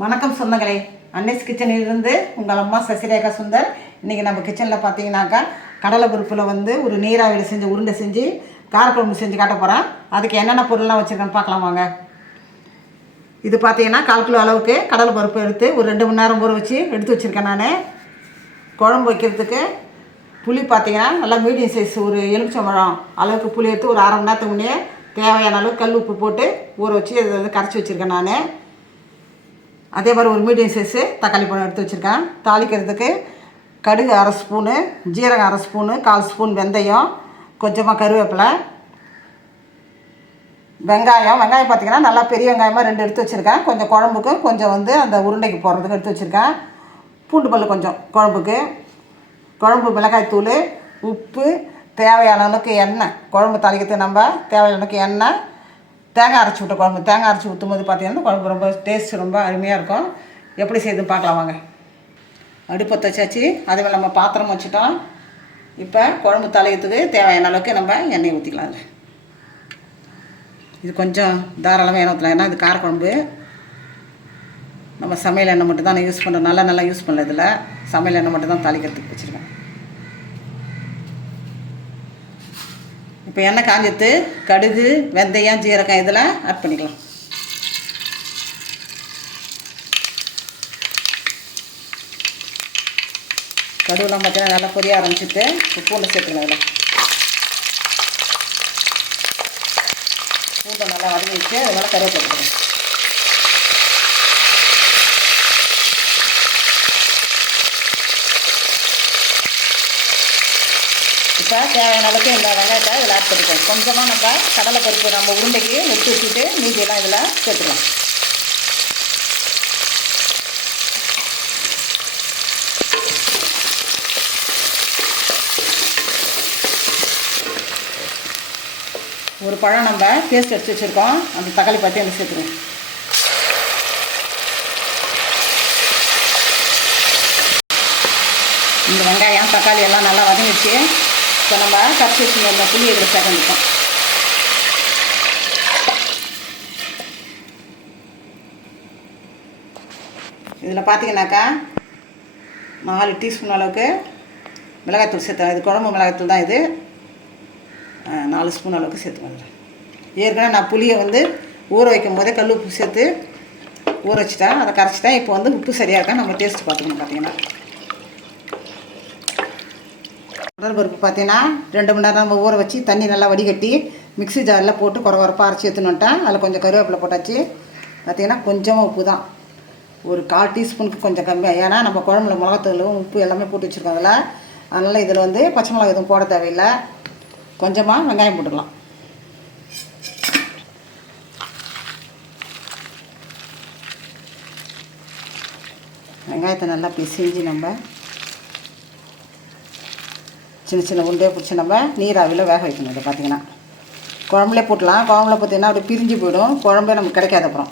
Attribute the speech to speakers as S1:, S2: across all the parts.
S1: வணக்கம் சொந்தங்களே. அன்னைஸ் கிச்சனிலிருந்து உங்கள் அம்மா சசிரேகா சுந்தர். இன்றைக்கி நம்ம கிச்சனில் பார்த்தீங்கன்னாக்கா கடலை பருப்பில் வந்து ஒரு நீராவியில் செஞ்சு உருண்டை செஞ்சு காரக்குழம்பு செஞ்சு காட்ட போகிறேன் அதுக்கு என்னென்ன பொருள்லாம் வச்சுருக்கேன்னு பார்க்கலாம் வாங்க. இது பார்த்தீங்கன்னா கால் கிலோ அளவுக்கு கடலை பருப்பு எடுத்து ஒரு ரெண்டு மணி நேரம் ஊற வச்சு எடுத்து வச்சுருக்கேன் நான். குழம்பு வைக்கிறதுக்கு புளி பார்த்தீங்கன்னா நல்லா மீடியம் சைஸ் ஒரு எலுமிச்சம்பழம் அளவுக்கு புளி எடுத்து ஒரு அரை மணி நேரத்துக்கு முன்னே தேவையான அளவு கல் உப்பு போட்டு ஊற வச்சு அதை வந்து கரைச்சி வச்சுருக்கேன் நான். அதே மாதிரி ஒரு மீடியம் சைஸு தக்காளி பழம் எடுத்து வச்சுருக்கேன். தாளிக்கிறதுக்கு கடுகு அரை ஸ்பூனு ஜீரகம் அரை ஸ்பூனு கால் ஸ்பூன் வெந்தயம் கொஞ்சமாக கருவேப்பிலை. வெங்காயம் வெங்காயம் பார்த்தீங்கன்னா நல்லா பெரிய வெங்காயமாக ரெண்டு எடுத்து வச்சுருக்கேன். கொஞ்சம் குழம்புக்கு கொஞ்சம் வந்து அந்த உருண்டைக்கு போடுறதுக்கு எடுத்து வச்சுருக்கேன். பூண்டு பல் கொஞ்சம் குழம்புக்கு. குழம்பு மிளகாய் தூள் உப்பு தேவையான அளவுக்கு எண்ணெய். குழம்பு தாளிக்கிறதுக்கு நம்ம தேவையான அளவுக்கு எண்ணெய். தேங்காய் அரைச்சி விட்ட குழம்பு. தேங்காய் அரைச்சி ஊற்றும் போது பார்த்தீங்கன்னா குழம்பு ரொம்ப டேஸ்ட் ரொம்ப அருமையாக இருக்கும். எப்படி செய்யுதுன்னு பார்க்கலாம் வாங்க. அடுப்பத்தை வச்சாச்சு. அதே மாதிரி நம்ம பாத்திரம் வச்சுட்டோம். இப்போ குழம்பு தலையத்துக்கு தேவையான அளவுக்கு நம்ம எண்ணெய் ஊற்றிக்கலாம் அதில். இது கொஞ்சம் தாராளமாக எண்ணெய் ஊற்றலாம் ஏன்னா இது காரக்குழம்பு நம்ம சமையல் எண்ணெய் மட்டும் தான் நான் யூஸ் பண்ணுறோம் நல்லா நல்லா யூஸ் பண்ணல இதில். சமையல் எண்ணெய் மட்டும் தான் தாளிக்கிறதுக்கு வச்சுருக்கேன் இப்போ எண்ணெய் காஞ்சத்து கடுகு வெந்தயம் ஜீரகம் இதில் ஆட் பண்ணிக்கலாம். கடுகுலாம் பார்த்தீங்கன்னா நல்லா பொரிய ஆரம்பிச்சுட்டு இப்போ பூண்டை சேர்த்துக்கலாம் அதில் பூண்டை நல்லா வதங்கி வச்சு அது கருவேப்பிலை இப்போ தேவையான அளவுக்கு இந்த வெங்காயத்தை இதில் ஆட் பண்ணிக்கலாம் கொஞ்சமாக நம்ம கடலை பருப்பு நம்ம உருண்டைக்கு எடுத்து வச்சுட்டு மீதியெல்லாம் இதில் சேர்த்துக்கலாம். ஒரு பழம் நம்ம பேஸ்ட் எடுத்து வச்சுருக்கோம். அந்த தக்காளி பற்றி எனக்கு சேர்த்துருவோம். இந்த வெங்காயம் தக்காளி எல்லாம் நல்லா வதங்கிடுச்சு. இப்போ நம்ம கரைச்சி வச்சுருந்த புளி இதில் சேர்க்கணும் இதில் பார்த்தீங்கன்னாக்கா நாலு டீஸ்பூன் அளவுக்கு மிளகாய்த்தூள் சேர்த்து இது குழம்பு மிளகாய்த்தூள் தான் இது. நாலு ஸ்பூன் அளவுக்கு சேர்த்து வந்துடுறேன் ஏற்கனவே நான் புளியை வந்து ஊற வைக்கும் போதே கல் உப்பு சேர்த்து ஊற வச்சுட்டேன். அதை கரைச்சிட்டேன். இப்போ வந்து உப்பு சரியாக இருக்கா? நம்ம டேஸ்ட் பார்த்துக்கணும் பார்த்தீங்கன்னா. பருப்பு பார்த்தீங்கன்னா ரெண்டு மணி நேரம் நம்ம ஊற வச்சு தண்ணி நல்லா வடிகட்டி மிக்ஸி ஜாரில் போட்டு குறை குறப்பாக அரைச்சி எடுத்துன்னு அதில் கொஞ்சம் கருவேப்பிலை போட்டாச்சு. பார்த்தீங்கன்னா கொஞ்சமாக உப்பு தான் ஒரு கால் டீஸ்பூனுக்கு கொஞ்சம் கம்மியாக ஏன்னா நம்ம குழம்புல மிளகாத்தூளும் உப்பு எல்லாமே போட்டு வச்சுருக்கோம் அதில் அதனால் இதில் வந்து பச்சை மிளகா எதுவும் போட தேவையில்லை. கொஞ்சமாக வெங்காயம் போட்டுக்கலாம். வெங்காயத்தை நல்லா பிசைஞ்சு நம்ம சின்ன சின்ன உருண்டையாக பிடிச்சி நம்ம நீராவியில் வேக வைக்கணும் இதை பார்த்தீங்கன்னா குழம்புலே போட்டலாம். குழம்புல பார்த்தீங்கன்னா அப்படியே பிரிஞ்சு போயிடும். குழம்பே நமக்கு கிடைக்காத அப்புறம்.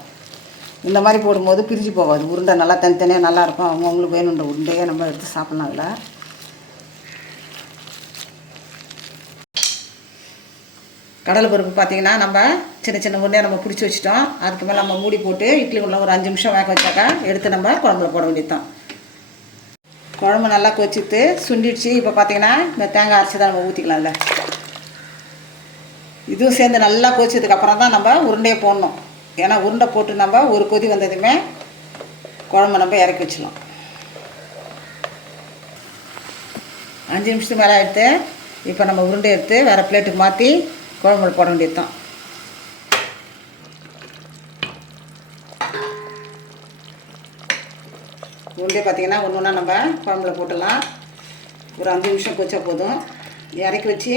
S1: இந்த மாதிரி போடும்போது பிரிஞ்சு போகாது. உருண்டை நல்லா தனித்தனியாக நல்லாயிருக்கும் அவங்கவுங்களுக்கு வேணுன்ற உருண்டையே நம்ம எடுத்து சாப்பிட்லாம் அதில் கடலை பருப்பு பார்த்தீங்கன்னா நம்ம சின்ன சின்ன உருண்டையாக நம்ம பிடிச்சி வச்சிட்டோம். அதுக்கு மேலே நம்ம மூடி போட்டு இட்லி உள்ள ஒரு அஞ்சு நிமிஷம் வேக வச்சாக்கா எடுத்து நம்ம குழம்புல போட வேண்டியதுதான். குழம்பு நல்லா கொச்சித்து சுண்டிடுச்சு. இப்போ பார்த்தீங்கன்னா இந்த தேங்காய் அரைச்சி தான் நம்ம ஊற்றிக்கலாம்ல இதுவும் சேர்ந்து நல்லா கொச்சதுக்கு அப்புறம் தான் நம்ம உருண்டையை போடணும். ஏன்னா உருண்டை போட்டு நம்ம ஒரு கொதி வந்ததுமே குழம்பு நம்ம இறக்கி வச்சிடலாம். அஞ்சு நிமிஷத்துக்கு மேலே எடுத்து இப்போ நம்ம உருண்டை எடுத்து வேறு பிளேட்டுக்கு மாற்றி குழம்புல போட வேண்டியது தான் உருண்டை பார்த்தீங்கன்னா ஒன்று ஒன்றா நம்ம குழம்புல போட்டுடலாம். ஒரு அஞ்சு நிமிஷம் கொச்சா போதும். இறக்கி வச்சு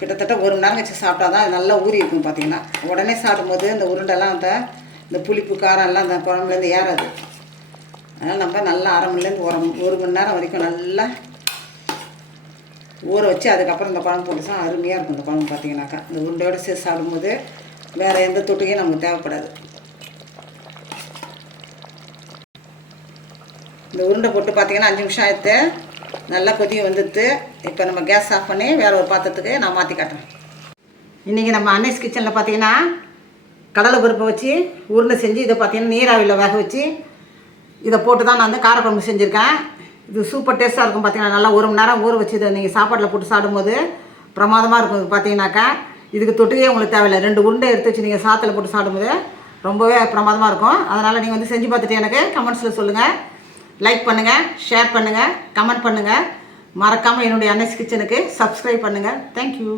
S1: கிட்டத்தட்ட ஒரு மணி நேரம் வச்சு சாப்பிட்டா தான் அது நல்லா ஊறி இருக்கும் பார்த்தீங்கன்னா உடனே சாப்பிடும்போது இந்த உருண்டெல்லாம் அந்த இந்த புளிப்பு காரம் எல்லாம் அந்த குழம்புலேருந்து ஏறாது. அதனால் நம்ம நல்லா அரை மணிலேருந்து ஒரு ஒரு மணி நேரம் வரைக்கும் நல்லா ஊற வச்சு அதுக்கப்புறம் இந்த குழம்பு போட்டு அருமையாக இருக்கும் இந்த குழம்பு பார்த்தீங்கன்னாக்கா இந்த உருண்டையோடு சேர்த்து சாப்பிடும்போது வேறு எந்த தொட்டுக்கையும் நமக்கு தேவைப்படாது. இந்த உருண்டை போட்டு பார்த்தீங்கன்னா அஞ்சு நிமிஷம் ஆயிடுத்து. நல்லா கொதி வந்துடுது இப்போ நம்ம கேஸ் ஆஃப் பண்ணி வேறு ஒரு பாத்திரத்துக்கு நான் மாற்றி காட்டுறேன். இன்றைக்கி நம்ம அன்னைஸ் கிச்சனில் பார்த்தீங்கன்னா கடலை பருப்பை வச்சு உருண்டை செஞ்சு இதை பார்த்தீங்கன்னா நீராவியில் வேக வச்சு இதை போட்டு தான் நான் வந்து காரக்குழம்பு செஞ்சுருக்கேன். இது சூப்பர் டேஸ்ட்டாக இருக்கும் பார்த்தீங்கன்னா நல்லா ஒரு மணி நேரம் ஊற வச்சு இதை நீங்கள் சாப்பாட்டில் போட்டு சாப்பிடும்போது பிரமாதமாக இருக்கும் இது பார்த்தீங்கன்னாக்கா இதுக்கு தொட்டுக்கே உங்களுக்கு தேவையில்லை. ரெண்டு உருண்டை எடுத்து வச்சு நீங்கள் சாத்தில் போட்டு சாப்பிடும்போது ரொம்பவே பிரமாதமாக இருக்கும். அதனால் நீங்கள் வந்து செஞ்சு பார்த்துட்டு எனக்கு கமெண்ட்ஸில் சொல்லுங்கள் லைக் பண்ணுங்கள் ஷேர் பண்ணுங்கள் கமெண்ட் பண்ணுங்கள் மறக்காமல் என்னுடைய அன்னஸ் கிச்சனுக்கு சப்ஸ்கிரைப் பண்ணுங்கள் தேங்க்யூ